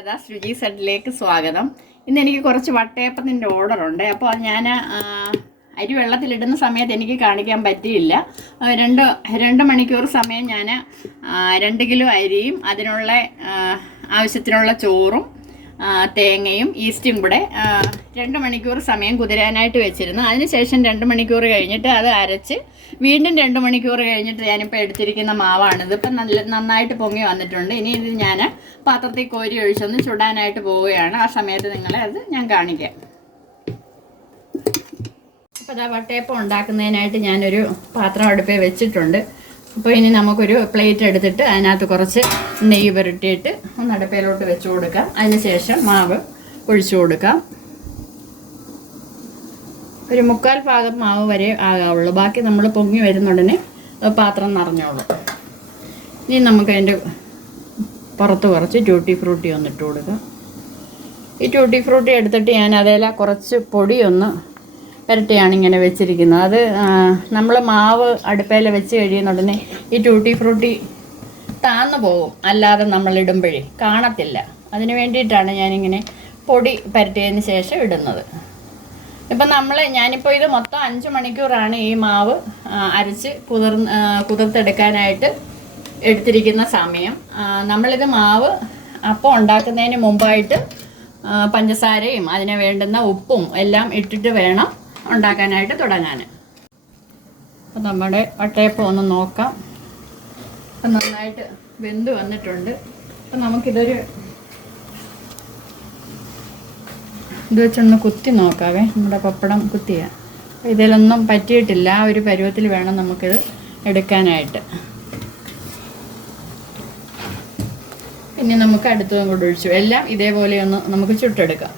ലത ശ്രുചി സെഡിലേക്ക് സ്വാഗതം. ഇന്ന് എനിക്ക് കുറച്ച് വട്ടയപ്പത്തിൻ്റെ ഓർഡറുണ്ട്. അപ്പോൾ ഞാൻ അരി വെള്ളത്തിലിടുന്ന സമയത്ത് എനിക്ക് കാണിക്കാൻ പറ്റിയില്ല. രണ്ട് മണിക്കൂർ സമയം ഞാൻ 2 കിലോ അരിയും അതിനുള്ള ആവശ്യത്തിനുള്ള ചോറും തേങ്ങയും ഈസ്റ്റും കൂടെ 2 മണിക്കൂർ സമയം കുതിരാനായിട്ട് വെച്ചിരുന്നു. അതിനുശേഷം 2 മണിക്കൂർ കഴിഞ്ഞിട്ട് അത് അരച്ച് വീണ്ടും 2 മണിക്കൂർ കഴിഞ്ഞിട്ട് ഞാനിപ്പോൾ എടുത്തിരിക്കുന്ന മാവാണിത്. ഇപ്പം നന്നായിട്ട് പൊങ്ങി വന്നിട്ടുണ്ട്. ഇനി ഇത് ഞാൻ പാത്രത്തിൽ കോരി ഒഴിച്ചൊന്ന് ചുടാനായിട്ട് പോവുകയാണ്. ആ സമയത്ത് നിങ്ങളെ അത് ഞാൻ കാണിക്കാം. അപ്പോൾ അതാ വട്ടയപ്പം ഉണ്ടാക്കുന്നതിനായിട്ട് ഞാനൊരു പാത്രം അടുപ്പിൽ വെച്ചിട്ടുണ്ട്. അപ്പോൾ ഇനി നമുക്കൊരു പ്ലേറ്റ് എടുത്തിട്ട് അതിനകത്ത് കുറച്ച് നെയ്യ് പുരട്ടിയിട്ട് ഒന്ന് അടുപ്പയിലോട്ട് വെച്ച് കൊടുക്കാം. അതിനുശേഷം മാവ് ഒഴിച്ചു കൊടുക്കാം. ഒരു 3/4 ഭാഗം മാവ് വരെ ആകാവുള്ളൂ. ബാക്കി നമ്മൾ പൊങ്ങി വരുന്നുടനെ പാത്രം നിറഞ്ഞോളൂ. ഇനി നമുക്കതിൻ്റെ പുറത്ത് കുറച്ച് ട്യൂട്ടി ഫ്രൂട്ടി ഒന്ന് ഇട്ട് കൊടുക്കാം. ഈ ട്യൂട്ടി ഫ്രൂട്ടി എടുത്തിട്ട് ഞാൻ അതിൽ കുറച്ച് പൊടിയൊന്ന് പുരട്ടിയാണ് ഇങ്ങനെ വെച്ചിരിക്കുന്നത്. അത് നമ്മൾ മാവ് അടുപ്പയിൽ വെച്ച് കഴിയുന്നുടനെ ഈ ട്യൂട്ടി ഫ്രൂട്ടി താന്നു പോകും, അല്ലാതെ നമ്മളിടുമ്പോഴേ കാണത്തില്ല. അതിന് വേണ്ടിയിട്ടാണ് ഞാനിങ്ങനെ പൊടി പുരട്ടിയതിന് ശേഷം ഇടുന്നത്. ഇപ്പം ഞാനിപ്പോൾ ഇത് മൊത്തം 5 മണിക്കൂറാണ് ഈ മാവ് അരച്ച് കുതിർത്തെടുക്കാനായിട്ട് എടുത്തിരിക്കുന്ന സമയം. നമ്മളിത് മാവ് അപ്പം ഉണ്ടാക്കുന്നതിന് മുമ്പായിട്ട് പഞ്ചസാരയും അതിന് വേണ്ടുന്ന ഉപ്പും എല്ലാം ഇട്ടിട്ട് വേണം ഉണ്ടാക്കാനായിട്ട് തുടങ്ങാൻ. അപ്പം നമ്മുടെ വട്ടയപ്പം ഒന്ന് നോക്കാം. അപ്പം നന്നായിട്ട് വെന്ത് വന്നിട്ടുണ്ട്. അപ്പം നമുക്കിതൊരു ഇത് വെച്ചൊന്ന് കുത്തി നോക്കാവേ. നമ്മുടെ പപ്പടം കുത്തിയാണ്. ഇതിലൊന്നും പറ്റിയിട്ടില്ല. ആ ഒരു പരുവത്തിൽ വേണം നമുക്കിത് എടുക്കാനായിട്ട്. പിന്നെ നമുക്ക് അടുത്തതും കൂടെ ഒഴിച്ചു എല്ലാം ഇതേപോലെ ഒന്ന് നമുക്ക് ചുട്ടെടുക്കാം.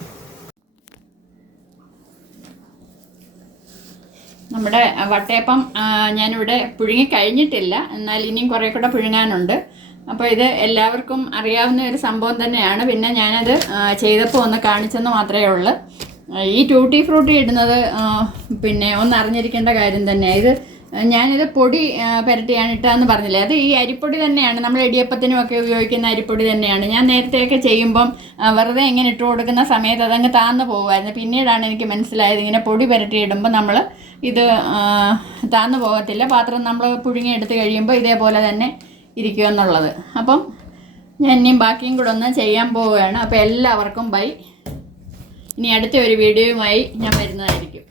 നമ്മുടെ വട്ടയപ്പം ഞാനിവിടെ പുഴുങ്ങി കഴിഞ്ഞിട്ടില്ല, എന്നാൽ ഇനിയും കുറേ കൂടെ പുഴുങ്ങാനുണ്ട്. അപ്പോൾ ഇത് എല്ലാവർക്കും അറിയാവുന്ന ഒരു സംഭവം തന്നെയാണ്. പിന്നെ ഞാനത് ചെയ്തപ്പോൾ ഒന്ന് കാണിച്ചെന്ന് മാത്രമേ ഉള്ളൂ. ഈ ട്യൂട്ടി ഫ്രൂട്ടി ഇടുന്നത് പിന്നെ ഒന്ന് അറിഞ്ഞിരിക്കേണ്ട കാര്യം തന്നെയാണ്. ഇത് ഞാനിത് പൊടി പുരട്ടിയാണ് ഇട്ടതെന്ന് പറഞ്ഞില്ലേ, അത് ഈ അരിപ്പൊടി തന്നെയാണ്. നമ്മൾ ഇടിയപ്പത്തിനുമൊക്കെ ഉപയോഗിക്കുന്ന അരിപ്പൊടി തന്നെയാണ്. ഞാൻ നേരത്തെയൊക്കെ ചെയ്യുമ്പം വെറുതെ ഇങ്ങനെ ഇട്ട് കൊടുക്കുന്ന സമയത്ത് അതങ്ങ് താന്നു പോകുമായിരുന്നു. പിന്നീടാണ് എനിക്ക് മനസ്സിലായത് ഇങ്ങനെ പൊടി പുരട്ടി ഇടുമ്പോൾ നമ്മൾ ഇത് താന്നു പോകത്തില്ല. പാത്രം നമ്മൾ പുഴുങ്ങിയെടുത്ത് കഴിയുമ്പോൾ ഇതേപോലെ തന്നെ ഇരിക്കുമെന്നുള്ളത്. അപ്പം ഞാൻ ഇനിയും ബാക്കിയും കൂടെ ഒന്ന് ചെയ്യാൻ പോവുകയാണ്. അപ്പോൾ എല്ലാവർക്കും ബൈ. ഇനി അടുത്ത ഒരു വീഡിയോയുമായി ഞാൻ വരുന്നതായിരിക്കും.